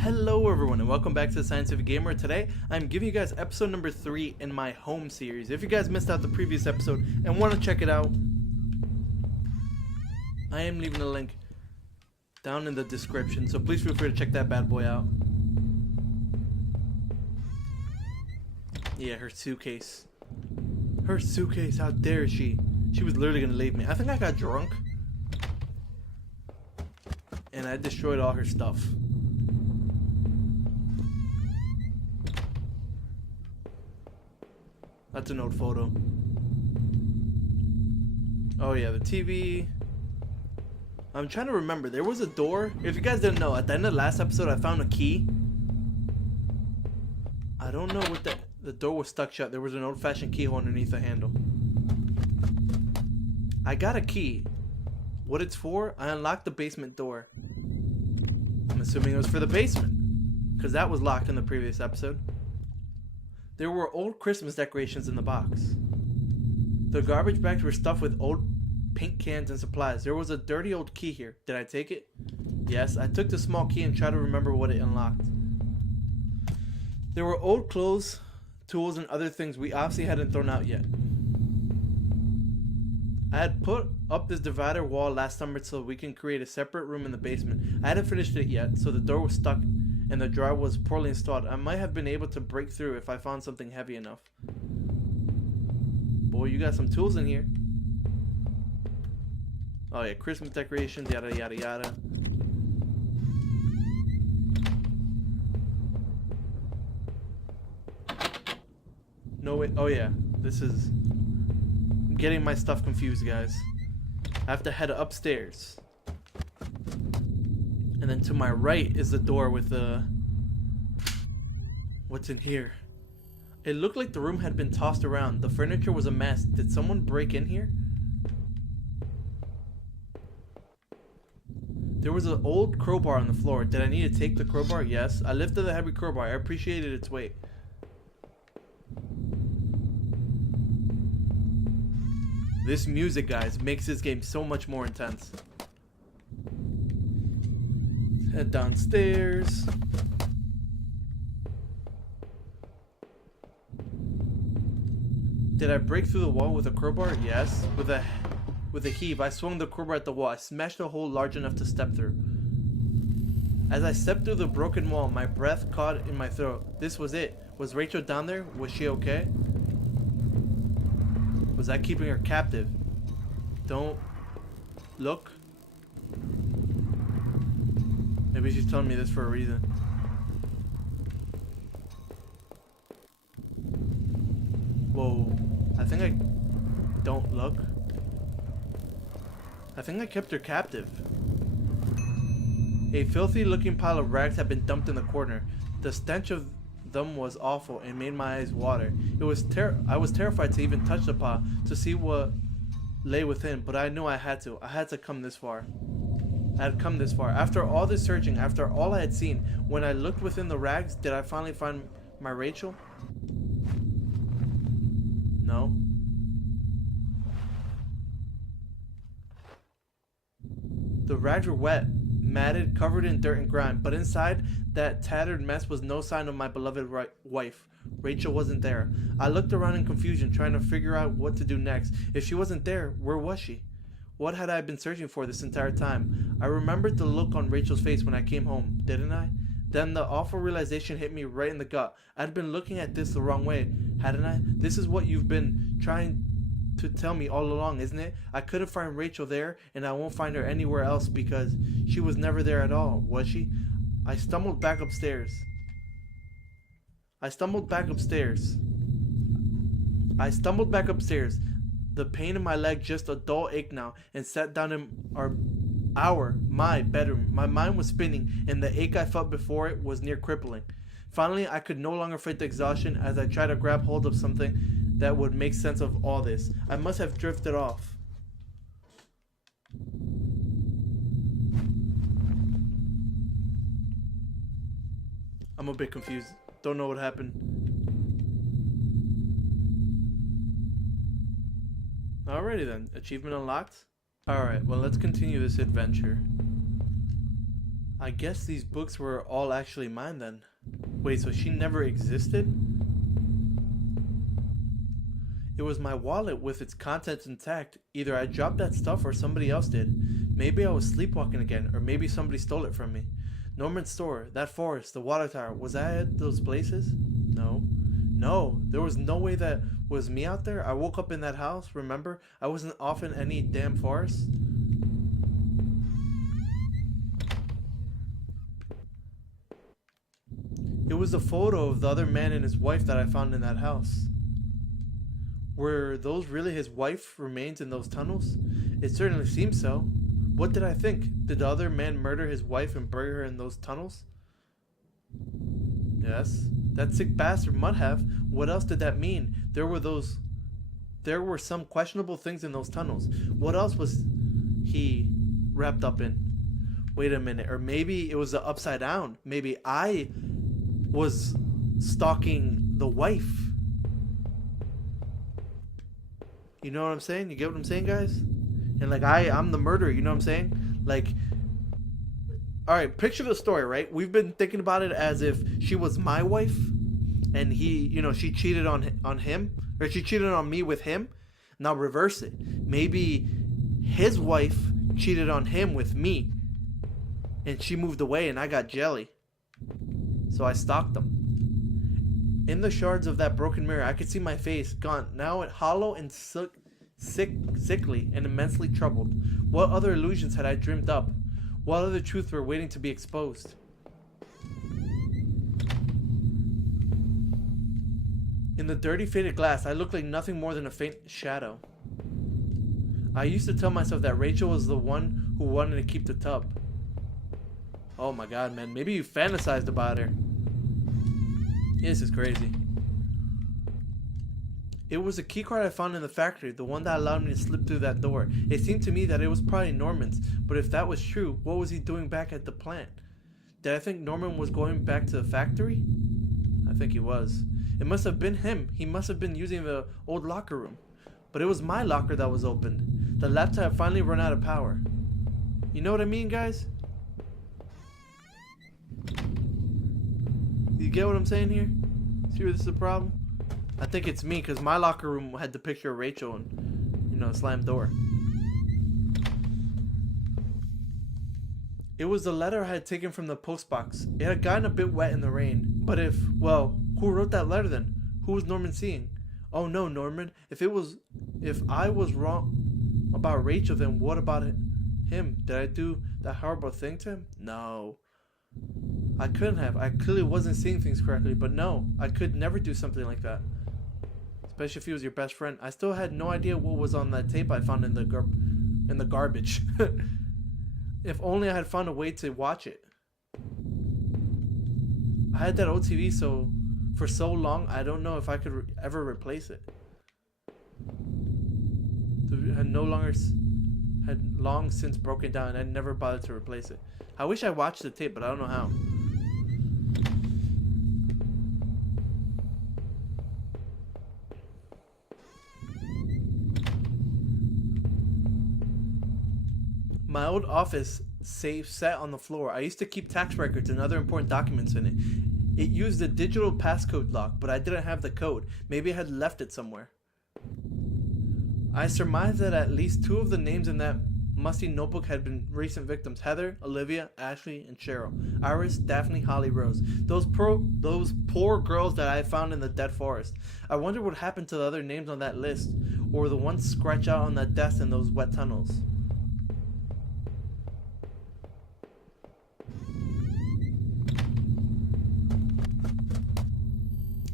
Hello everyone and welcome back to the Scientific Gamer. Today I'm giving you guys episode number 3 in my home series. If you guys missed out the previous episode and want to check it out, I am leaving a link down in the description, so please feel free to check that bad boy out. Yeah, her suitcase. Her suitcase, how dare she? She was literally gonna leave me. I think I got drunk and I destroyed all her stuff. That's an old photo. Oh yeah, the TV. I'm trying to remember. There was a door. If you guys didn't know, at the end of the last episode, I found a key. I don't know what the door was stuck shut. There was an old-fashioned keyhole underneath the handle. I got a key. What it's for? I unlocked the basement door. I'm assuming it was for the basement, because that was locked in the previous episode. There were old Christmas decorations in the box. The garbage bags were stuffed with old paint cans and supplies. There was a dirty old key here. Did I take it? Yes, I took the small key and tried to remember what it unlocked. There were old clothes, tools, and other things we obviously hadn't thrown out yet. I had put up this divider wall last summer so we can create a separate room in the basement. I hadn't finished it yet, so the door was stuck and the drawer was poorly installed. I might have been able to break through if I found something heavy enough. Boy, you got some tools in here. Oh yeah, Christmas decorations, yada yada yada. No way. Oh yeah, this is... I'm getting my stuff confused, guys. I have to head upstairs. And then to my right is the door with the... What's in here? It looked like the room had been tossed around. The furniture was a mess. Did someone break in here? There was an old crowbar on the floor. Did I need to take the crowbar? Yes. I lifted the heavy crowbar. I appreciated its weight. This music, guys, makes this game so much more intense. Head downstairs. Did I break through the wall with a crowbar? Yes. With a heave, I swung the crowbar at the wall. I smashed a hole large enough to step through. As I stepped through the broken wall, my breath caught in my throat. This was it. Was Rachel down there? Was she okay? Was I keeping her captive? Don't look. Maybe she's telling me this for a reason. Whoa. I think I... Don't look. I think I kept her captive. A filthy looking pile of rags had been dumped in the corner. The stench of them was awful and made my eyes water. I was terrified to even touch the pile to see what lay within, but I knew I had to. I had to come this far. I had come this far. After all this searching, after all I had seen, when I looked within the rags, did I finally find my Rachel? No. The rags were wet, matted, covered in dirt and grime, but inside that tattered mess was no sign of my beloved wife. Rachel wasn't there. I looked around in confusion, trying to figure out what to do next. If she wasn't there, where was she? What had I been searching for this entire time? I remembered the look on Rachel's face when I came home, didn't I? Then the awful realization hit me right in the gut. I'd been looking at this the wrong way, hadn't I? This is what you've been trying to tell me all along, isn't it? I couldn't find Rachel there, and I won't find her anywhere else because she was never there at all, was she? I stumbled back upstairs. The pain in my leg just a dull ache now, and sat down in my bedroom. My mind was spinning, and the ache I felt before it was near crippling. Finally, I could no longer fight the exhaustion as I tried to grab hold of something that would make sense of all this. I must have drifted off. I'm a bit confused. Don't know what happened. Alrighty then. Achievement unlocked? Alright, well let's continue this adventure. I guess these books were all actually mine then. Wait, so she never existed? It was my wallet with its contents intact. Either I dropped that stuff or somebody else did. Maybe I was sleepwalking again, or maybe somebody stole it from me. Norman's store, that forest, the water tower, was I at those places? No. No, there was no way that was me out there. I woke up in that house, remember? I wasn't off in any damn forest. It was the photo of the other man and his wife that I found in that house. Were those really his wife remains in those tunnels? It certainly seems so. What did I think? Did the other man murder his wife and bury her in those tunnels? Yes. That sick bastard might have. What else did that mean? There were some questionable things in those tunnels. What else was he wrapped up in? Wait a minute. Or maybe it was the upside down. Maybe I was stalking the wife. You know what I'm saying? You get what I'm saying, guys? And like I'm the murderer, you know what I'm saying? Like, alright, picture the story, right? We've been thinking about it as if she was my wife and she cheated on him, or she cheated on me with him. Now reverse it. Maybe his wife cheated on him with me and she moved away and I got jelly. So I stalked them. In the shards of that broken mirror, I could see my face, gone, now hollow and sickly and immensely troubled. What other illusions had I dreamed up? What other truths were waiting to be exposed? In the dirty, faded glass, I looked like nothing more than a faint shadow. I used to tell myself that Rachel was the one who wanted to keep the tub. Oh my god, man. Maybe you fantasized about her. This is crazy. It was a keycard I found in the factory, the one that allowed me to slip through that door. It seemed to me that it was probably Norman's, but if that was true, what was he doing back at the plant? Did I think Norman was going back to the factory? I think he was. It must have been him. He must have been using the old locker room. But it was my locker that was opened. The laptop had finally run out of power. You know what I mean, guys? You get what I'm saying here? See where this is a problem? I think it's me because my locker room had the picture of Rachel and, a slammed door. It was the letter I had taken from the postbox. It had gotten a bit wet in the rain. But who wrote that letter then? Who was Norman seeing? Oh no, Norman. If I was wrong about Rachel, then what about him? Did I do that horrible thing to him? No. I couldn't have. I clearly wasn't seeing things correctly, but no, I could never do something like that. Especially if he was your best friend. I still had no idea what was on that tape I found in the garbage. If only I had found a way to watch it. I had that old TV for so long, I don't know if I could ever replace it. It had long since broken down and I never bothered to replace it. I wish I watched the tape, but I don't know how. My old office safe sat on the floor. I used to keep tax records and other important documents in it. It used a digital passcode lock, but I didn't have the code. Maybe I had left it somewhere. I surmised that at least 2 of the names in that musty notebook had been recent victims: Heather, Olivia, Ashley, and Cheryl. Iris, Daphne, Holly, Rose. Those poor girls that I found in the dead forest. I wonder what happened to the other names on that list, or the ones scratched out on that desk in those wet tunnels.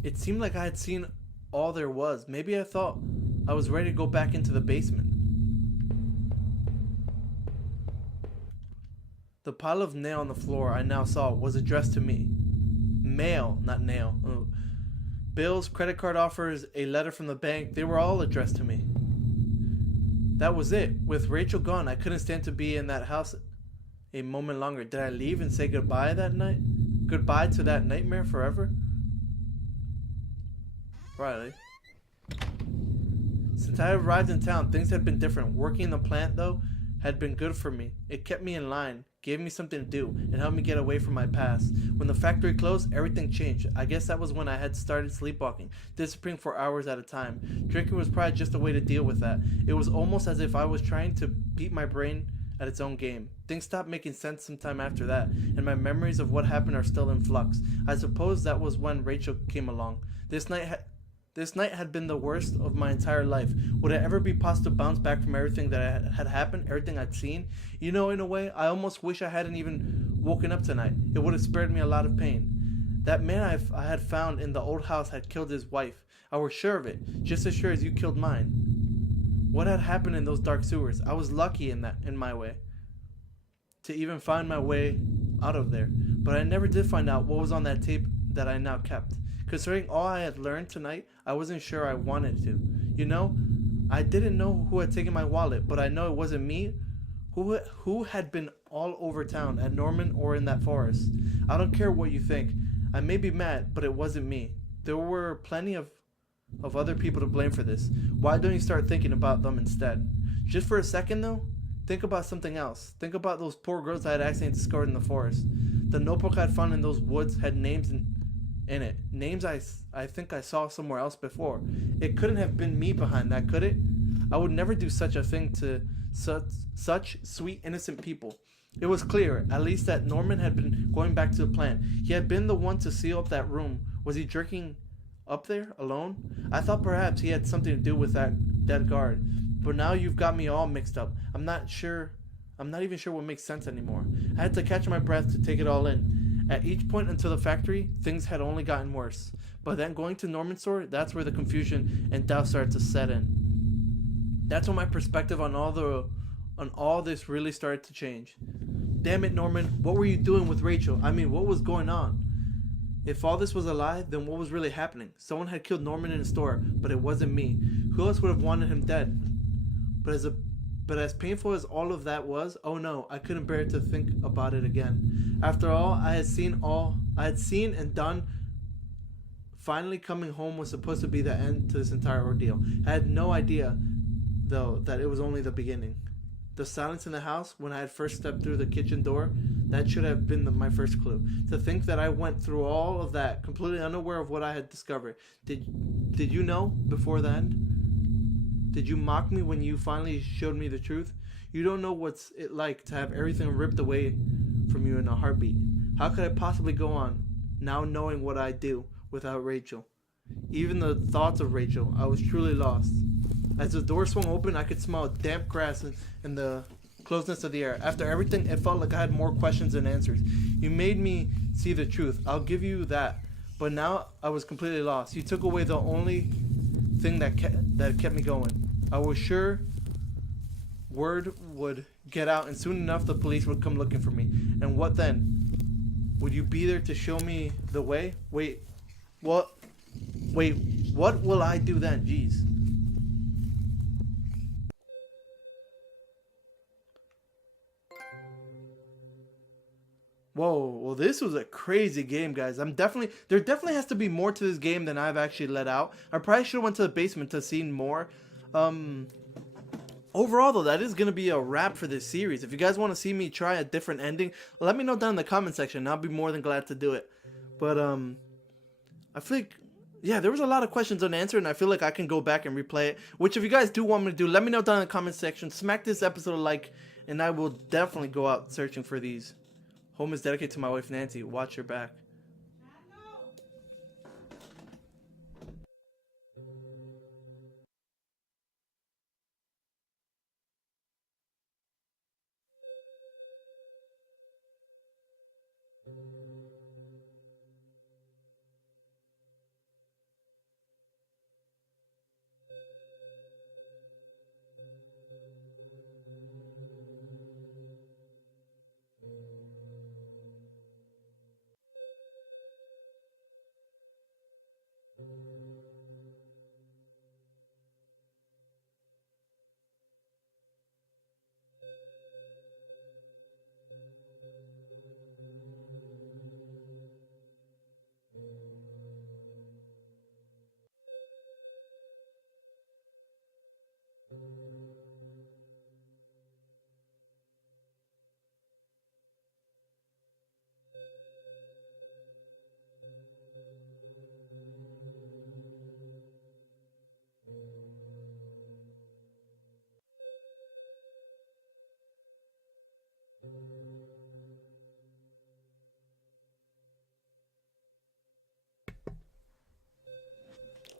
It seemed like I had seen all there was. Maybe I thought I was ready to go back into the basement. The pile of nail on the floor I now saw was addressed to me. Mail, not nail. Oh. Bills, credit card offers, a letter from the bank, they were all addressed to me. That was it. With Rachel gone, I couldn't stand to be in that house a moment longer. Did I leave and say goodbye that night? Goodbye to that nightmare forever? Riley. Since I arrived in town, things had been different. Working in the plant, though, had been good for me. It kept me in line, gave me something to do, and helped me get away from my past. When the factory closed, everything changed. I guess that was when I had started sleepwalking, disappearing for hours at a time. Drinking was probably just a way to deal with that. It was almost as if I was trying to beat my brain at its own game. Things stopped making sense sometime after that, and my memories of what happened are still in flux. I suppose that was when Rachel came along. This night had been the worst of my entire life. Would it ever be possible to bounce back from everything that had happened, everything I'd seen? You know, in a way, I almost wish I hadn't even woken up tonight. It would have spared me a lot of pain. That man I had found in the old house had killed his wife. I was sure of it, just as sure as you killed mine. What had happened in those dark sewers? I was lucky in my way, to even find my way out of there. But I never did find out what was on that tape that I now kept. Considering all I had learned tonight, I wasn't sure I wanted to. You know, I didn't know who had taken my wallet, but I know it wasn't me. Who had been all over town, at Norman or in that forest? I don't care what you think. I may be mad, but it wasn't me. There were plenty of other people to blame for this. Why don't you start thinking about them instead? Just for a second, though, think about something else. Think about those poor girls I had accidentally discovered in the forest. The notebook I'd found in those woods had names in it. Names I think I saw somewhere else before. It couldn't have been me behind that, could it? I would never do such a thing to such sweet, innocent people. It was clear, at least, that Norman had been going back to the plant. He had been the one to seal up that room. Was he drinking up there alone? I thought perhaps he had something to do with that dead guard. But now you've got me all mixed up. I'm not even sure what makes sense anymore. I had to catch my breath to take it all in. At each point until the factory, things had only gotten worse. But then going to Norman's store, that's where the confusion and doubt started to set in. That's when my perspective on all this really started to change. Damn it, Norman, what were you doing with Rachel? I mean, what was going on? If all this was a lie, then what was really happening? Someone had killed Norman in a store, but it wasn't me. Who else would have wanted him dead? But as painful as all of that was, oh no, I couldn't bear to think about it again. After all I had seen and done, finally coming home was supposed to be the end to this entire ordeal. I had no idea, though, that it was only the beginning. The silence in the house when I had first stepped through the kitchen door, that should have been my first clue. To think that I went through all of that, completely unaware of what I had discovered. Did you know before the end? Did you mock me when you finally showed me the truth? You don't know what's it like to have everything ripped away from you in a heartbeat. How could I possibly go on, now knowing what I do, without Rachel? Even the thoughts of Rachel, I was truly lost. As the door swung open, I could smell damp grass and the closeness of the air. After everything, it felt like I had more questions than answers. You made me see the truth, I'll give you that. But now I was completely lost. You took away the only thing that kept me going. I was sure word would get out, and soon enough the police would come looking for me. And what then? Would you be there to show me the way? Wait, what will I do then? Jeez. Whoa, well this was a crazy game, guys. There definitely has to be more to this game than I've actually let out. I probably should have went to the basement to see more. Overall though, that is going to be a wrap for this series. If you guys want to see me try a different ending, let me know down in the comment section. I'll be more than glad to do it. But I feel like, yeah, there was a lot of questions unanswered, and I feel like I can go back and replay it. Which if you guys do want me to do, let me know down in the comment section. Smack this episode a like, and I will definitely go out searching for these. Home is dedicated to my wife Nancy. Watch your back.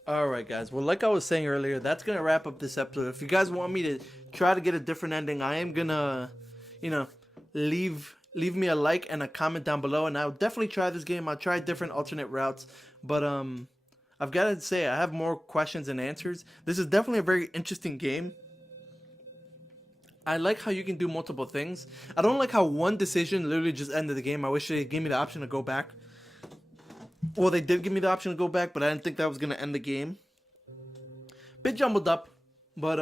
All right, guys. Well, like I was saying earlier, that's gonna wrap up this episode. If you guys want me to try to get a different ending, I am gonna, you know, leave me a like and a comment down below, and I'll definitely try this game. I'll try different alternate routes, but I've got to say I have more questions and answers. This is definitely a very interesting game. I like how you can do multiple things. I don't like how one decision literally just ended the game. I wish they gave me the option to go back. Well, they did give me the option to go back, but I didn't think that was gonna end the game. Bit jumbled up, but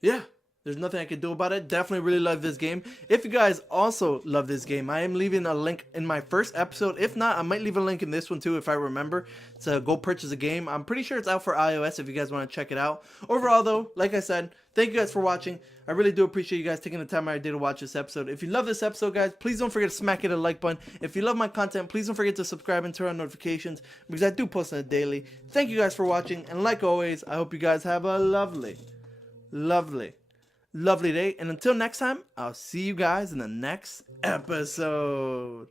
yeah, there's nothing I can do about it. Definitely really love this game. If you guys also love this game, I am leaving a link in my first episode. If not, I might leave a link in this one too if I remember to go purchase a game. I'm pretty sure it's out for iOS if you guys want to check it out. Overall though, like I said, thank you guys for watching. I really do appreciate you guys taking the time out of your day to watch this episode. If you love this episode, guys, please don't forget to smack it a like button. If you love my content, please don't forget to subscribe and turn on notifications because I do post on it daily. Thank you guys for watching, and like always, I hope you guys have a lovely day. And until next time, I'll see you guys in the next episode.